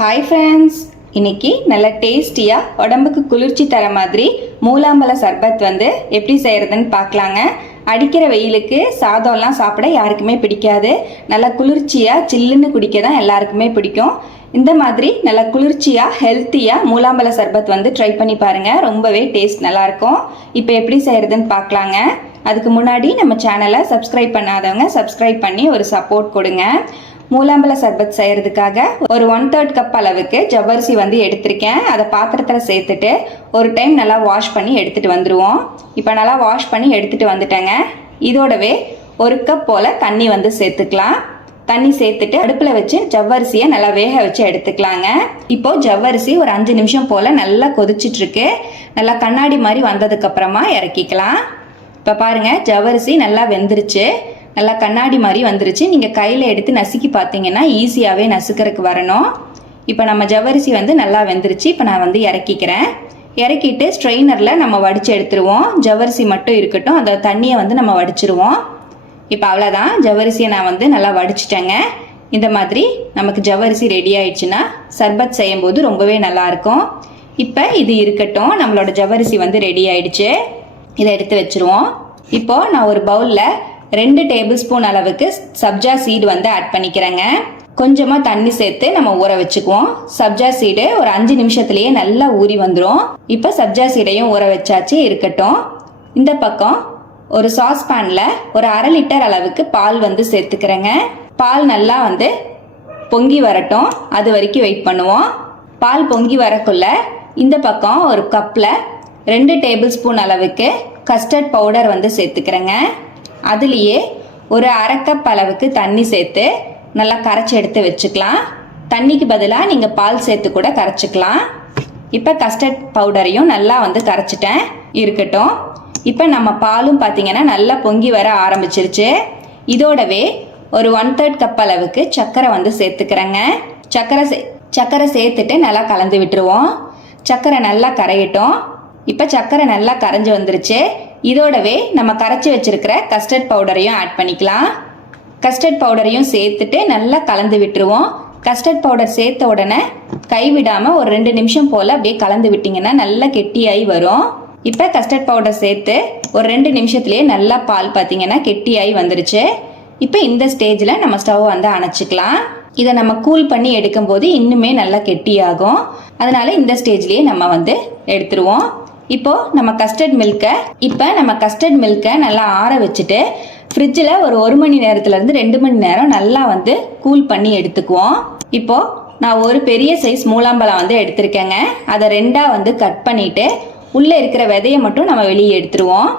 Hi friends இன்னைக்கு நல்லா டேஸ்டியாக உடம்புக்கு குளிர்ச்சி தர மாதிரி மூலாம்பழ சர்பத் வந்து எப்படி செய்கிறதுன்னு பார்க்கலாங்க. அடிக்கிற வெயிலுக்கு சாதம்லாம் சாப்பிட யாருக்குமே பிடிக்காது. நல்லா குளிர்ச்சியாக சில்லுன்னு குடிக்க தான் எல்லாருக்குமே பிடிக்கும். இந்த மாதிரி நல்லா குளிர்ச்சியாக ஹெல்த்தியாக மூலாம்பழ சர்பத் வந்து ட்ரை பண்ணி பாருங்கள் ரொம்பவே டேஸ்ட் நல்லாயிருக்கும். இப்போ எப்படி செய்கிறதுன்னு பார்க்கலாங்க. அதுக்கு முன்னாடி நம்ம சேனலை சப்ஸ்கிரைப் பண்ணாதவங்க சப்ஸ்கிரைப் பண்ணி ஒரு சப்போர்ட் கொடுங்க. மூலாம்பழ சர்பத் செய்யறதுக்காக ஒரு ஒன் தேர்ட் கப் அளவுக்கு ஜவ்வரிசி வந்து எடுத்திருக்கேன். அதை பாத்திரத்தில் சேர்த்துட்டு ஒரு டைம் நல்லா வாஷ் பண்ணி எடுத்துட்டு வந்துடுவோம் இப்போ நல்லா வாஷ் பண்ணி எடுத்துட்டு வந்துட்டேங்க. இதோடவே ஒரு கப் போல் தண்ணி வந்து சேர்த்துக்கலாம். தண்ணி சேர்த்துட்டு அடுப்பில் வச்சு ஜவ்வரிசியை நல்லா வேக வச்சு எடுத்துக்கலாங்க. இப்போ ஜவ்வரிசி ஒரு அஞ்சு நிமிஷம் போல் நல்லா கொதிச்சிட்டு இருக்கு நல்லா கண்ணாடி மாதிரி வந்ததுக்கு அப்புறமா இறக்கிக்கலாம். இப்போ பாருங்க ஜவ்வரிசி நல்லா வெந்துருச்சு. நல்லா கண்ணாடி மாதிரி வந்துருச்சு. நீங்கள் கையில் எடுத்து நசுக்கி பார்த்தீங்கன்னா ஈஸியாகவே நசுக்கிறதுக்கு வரணும். இப்போ நம்ம ஜவ்வரிசி வந்து நல்லா வெந்துருச்சு. இப்போ நான் வந்து இறக்கிக்கிறேன். இறக்கிட்டு ஸ்ட்ரெயினரில் நம்ம வடித்து எடுத்துருவோம். ஜவ்வரிசி மட்டும் இருக்கட்டும். அந்த தண்ணியை வந்து நம்ம வடிச்சிருவோம். இப்போ அவ்வளோதான் ஜவ்வரிசியை நான் வந்து நல்லா வடிச்சிட்டேங்க. இந்த மாதிரி நமக்கு ஜவ்வரிசி ரெடி ஆயிடுச்சுன்னா சர்பத் செய்யும்போது ரொம்பவே நல்லாயிருக்கும் இப்போ இது இருக்கட்டும். நம்மளோட ஜவ்வரிசி வந்து ரெடி ஆயிடுச்சு. இதை எடுத்து வச்சிருவோம். இப்போ நான் ஒரு பவுலில் ரெண்டு டேபிள் ஸ்பூன் அளவுக்கு சப்ஜா சீடு வந்து ஆட் பண்ணிக்கிறேங்க. கொஞ்சமாக தண்ணி சேர்த்து நம்ம ஊற வச்சுக்குவோம். சப்ஜா சீடு ஒரு அஞ்சு நிமிஷத்துலேயே நல்லா ஊறி வந்துடும் இப்போ சப்ஜா சீடையும் ஊற வச்சாச்சு இருக்கட்டும். இந்த பக்கம் ஒரு சாஸ் பேனில் ஒரு அரை லிட்டர் அளவுக்கு பால் வந்து சேர்த்துக்கிறேங்க. பால் நல்லா வந்து பொங்கி வரட்டும். அது வரைக்கும் வெயிட் பண்ணுவோம். பால் பொங்கி வரக்குள்ள இந்த பக்கம் ஒரு கப்பில் ரெண்டு டேபிள் ஸ்பூன் அளவுக்கு கஸ்டர்ட் பவுடர் வந்து சேர்த்துக்கிறேங்க. அதுலேயே ஒரு அரை கப் அளவுக்கு தண்ணி சேர்த்து நல்லா கரைச்சி எடுத்து வச்சுக்கலாம். தண்ணிக்கு பதிலாக நீங்கள் பால் சேர்த்து கூட கரைச்சிக்கலாம். இப்போ கஸ்டர்ட் பவுடரையும் நல்லா வந்து கரைச்சிட்டேன். இருக்கட்டும். இப்போ நம்ம பாலும் பார்த்தீங்கன்னா நல்லா பொங்கி வர ஆரம்பிச்சிருச்சு. இதோடவே ஒரு ஒன் தேர்ட் கப் அளவுக்கு சர்க்கரை வந்து சேர்த்துக்கிறேங்க. சர்க்கரை சே சர்க்கரை சேர்த்துட்டு நல்லா கலந்து விட்டுருவோம். சர்க்கரை நல்லா கரையட்டும். இப்போ சர்க்கரை நல்லா கரைஞ்சி வந்துருச்சு. இதோடவே நம்ம கரைச்சி வச்சிருக்கிற கஸ்டர்ட் பவுடரையும் ஆட் பண்ணிக்கலாம். கஸ்டர்ட் பவுடரையும் சேர்த்துட்டு நல்லா கலந்து விட்டுருவோம். கஸ்டர்ட் பவுடர் சேர்த்த உடனே கைவிடாமல் ஒரு ரெண்டு நிமிஷம் போல் அப்படியே கலந்து விட்டிங்கன்னா நல்லா கெட்டியாகி வரும். இப்போ கஸ்டர்ட் பவுடர் சேர்த்து ஒரு ரெண்டு நிமிஷத்துலேயே நல்லா பால் பார்த்தீங்கன்னா கெட்டியாகி வந்துருச்சு. இப்போ இந்த ஸ்டேஜில் நம்ம ஸ்டவ் வந்து அணைச்சிக்கலாம். இதை நம்ம கூல் பண்ணி எடுக்கும்போது இன்னுமே நல்லா கெட்டியாகும். அதனால இந்த ஸ்டேஜ்லேயே நம்ம வந்து எடுத்துருவோம். இப்போ நம்ம கஸ்டர்ட் மில்கை இப்போ நம்ம கஸ்டர்ட் மில்கை நல்லா ஆற வச்சுட்டு ஃப்ரிட்ஜில் ஒரு ஒரு மணி நேரத்துலேருந்து ரெண்டு மணி நேரம் நல்லா வந்து கூல் பண்ணி எடுத்துக்குவோம். இப்போ நான் ஒரு பெரிய சைஸ் மூலாம்பழம் வந்து எடுத்திருக்கேங்க. அதை ரெண்டாக வந்து கட் பண்ணிட்டு உள்ளே இருக்கிற விதையை மட்டும் நம்ம வெளியே எடுத்துருவோம்.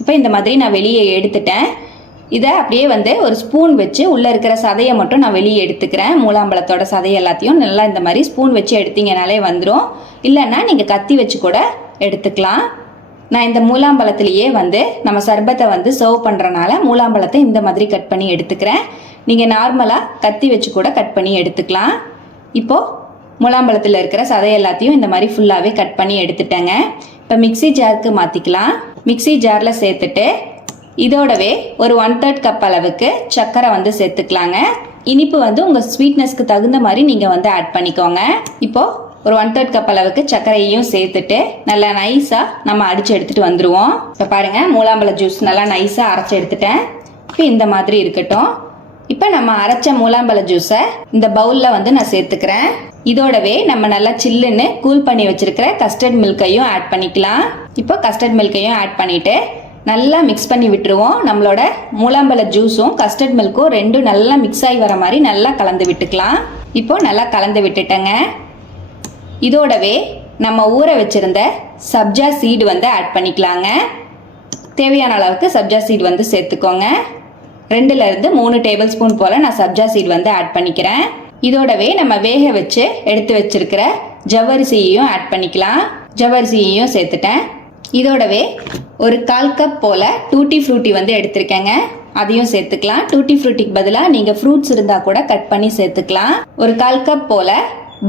இப்போ இந்த மாதிரி நான் வெளியே எடுத்துட்டேன். இதை அப்படியே வந்து ஒரு ஸ்பூன் வச்சு உள்ளே இருக்கிற சதையை மட்டும் நான் வெளியே எடுத்துக்கிறேன். மூலாம்பழத்தோட சதை எல்லாத்தையும் நல்லா இந்த மாதிரி ஸ்பூன் வச்சு எடுத்தீங்கனாலே வந்துடும் இல்லைன்னா நீங்கள் கத்தி வச்சு கூட எடுத்துக்கலாம். நான் இந்த மூலாம்பழத்துலேயே வந்து நம்ம சர்பத்தை வந்து சர்வ் பண்ணுறனால மூலாம்பழத்தை இந்த மாதிரி கட் பண்ணி எடுத்துக்கிறேன். நீங்கள் நார்மலாக கத்தி வச்சு கூட கட் பண்ணி எடுத்துக்கலாம். இப்போது முலாம்பழத்தில் இருக்கிற சதை எல்லாத்தையும் இந்த மாதிரி ஃபுல்லாகவே கட் பண்ணி எடுத்துட்டேங்க. இப்போ மிக்ஸி ஜாருக்கு மாற்றிக்கலாம் மிக்ஸி ஜாரில் சேர்த்துட்டு இதோடவே ஒரு ஒன் தேர்ட் கப் அளவுக்கு சர்க்கரை வந்து சேர்த்துக்கலாங்க. இனிப்பு வந்து உங்கள் ஸ்வீட்னஸ்க்கு தகுந்த மாதிரி நீங்கள் வந்து ஆட் பண்ணிக்கோங்க. இப்போது ஒரு ஒன் தேர்ட் கப் அளவுக்கு சர்க்கரையும் சேர்த்துட்டு நல்லா நைஸாக நம்ம அடித்து எடுத்துகிட்டு வந்துடுவோம் இப்போ பாருங்கள் மூலாம்பழ ஜூஸ் நல்லா நைஸாக அரைச்சி எடுத்துட்டேன். இப்போ இந்த மாதிரி இருக்கட்டும். இப்போ நம்ம அரைச்ச மூலாம்பழ ஜூஸை இந்த பவுலில் வந்து நான் சேர்த்துக்கிறேன். இதோடவே நம்ம நல்லா சில்லுன்னு கூல் பண்ணி வச்சிருக்கிற கஸ்டர்ட் மில்கையும் ஆட் பண்ணிக்கலாம். இப்போ கஸ்டர்ட் மில்கையும் ஆட் பண்ணிட்டு நல்லா மிக்ஸ் பண்ணி விட்டுருவோம். நம்மளோட மூலாம்பழ ஜூஸும் கஸ்டர்ட் மில்க்கும் ரெண்டும் நல்லா மிக்ஸ் ஆகி வர மாதிரி நல்லா கலந்து விட்டுக்கலாம். இப்போ நல்லா கலந்து விட்டுட்டேங்க. இதோடவே நம்ம ஊற வச்சுருந்த சப்ஜா சீடு வந்து ஆட் பண்ணிக்கலாங்க. தேவையான அளவுக்கு சப்ஜா சீடு வந்து சேர்த்துக்கோங்க. ரெண்டுலேருந்து மூணு டேபிள் ஸ்பூன் போல் நான் சப்ஜா சீடு வந்து ஆட் பண்ணிக்கிறேன். இதோடவே நம்ம வேக வச்சு எடுத்து வச்சிருக்கிற ஜவ்வரிசியையும் ஆட் பண்ணிக்கலாம். ஜவ்வரிசியையும் சேர்த்துட்டேன். இதோடவே ஒரு கால் கப் போல் டூட்டி ஃப்ரூட்டி வந்து எடுத்திருக்கேங்க. அதையும் சேர்த்துக்கலாம். டூட்டி ஃப்ரூட்டிக்கு பதிலாக நீங்கள் ஃப்ரூட்ஸ் இருந்தால் கூட கட் பண்ணி சேர்த்துக்கலாம். ஒரு கால் கப் போல்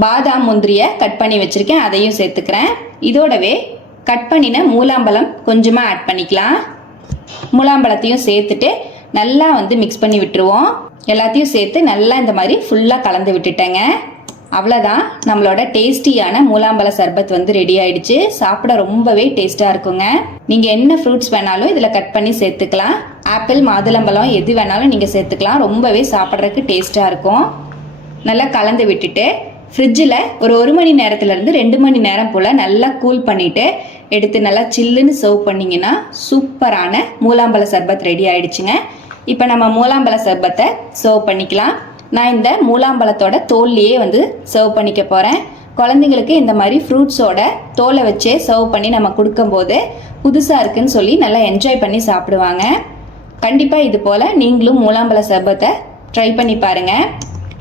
பாதாம் முந்திரியை கட் பண்ணி வச்சுருக்கேன் அதையும் சேர்த்துக்கிறேன். இதோடவே கட் பண்ணின மூலாம்பழம் கொஞ்சமாக ஆட் பண்ணிக்கலாம். மூலாம்பழத்தையும் சேர்த்துட்டு நல்லா வந்து மிக்ஸ் பண்ணி விட்டுருவோம். எல்லாத்தையும் சேர்த்து நல்லா இந்த மாதிரி ஃபுல்லாக கலந்து விட்டுட்டேங்க. அவ்வளோதான் நம்மளோட டேஸ்டியான மூலாம்பழ சர்பத் வந்து ரெடி ஆயிடுச்சு. சாப்பிட ரொம்பவே டேஸ்ட்டாக இருக்குங்க. நீங்கள் என்ன ஃப்ரூட்ஸ் வேணாலும் இதில் கட் பண்ணி சேர்த்துக்கலாம். ஆப்பிள் மாதுளம்பழம் எது வேணாலும் நீங்கள் சேர்த்துக்கலாம். ரொம்பவே சாப்பிட்றதுக்கு டேஸ்ட்டாக இருக்கும். நல்லா கலந்து விட்டுட்டு ஃப்ரிட்ஜில் ஒரு ஒரு மணி நேரத்துலேருந்து ரெண்டு மணி நேரம் போல் நல்லா கூல் பண்ணிவிட்டு எடுத்து நல்லா சில்லுன்னு சர்வ் பண்ணிங்கன்னா சூப்பரான மூலாம்பழ சர்பத் ரெடி ஆயிடுச்சுங்க. இப்போ நம்ம மூலாம்பழ சர்பத்தை சர்வ் பண்ணிக்கலாம். நான் இந்த மூலாம்பழத்தோட தோல்லையே வந்து சர்வ் பண்ணிக்க போகிறேன் குழந்தைங்களுக்கு இந்த மாதிரி ஃப்ரூட்ஸோட தோலை வச்சே சர்வ் பண்ணி நம்ம கொடுக்கும்போது புதுசாக இருக்குன்னு சொல்லி நல்லா என்ஜாய் பண்ணி சாப்பிடுவாங்க. கண்டிப்பாக இது போல் நீங்களும் மூலாம்பழ சர்பத்தை ட்ரை பண்ணி பாருங்கள்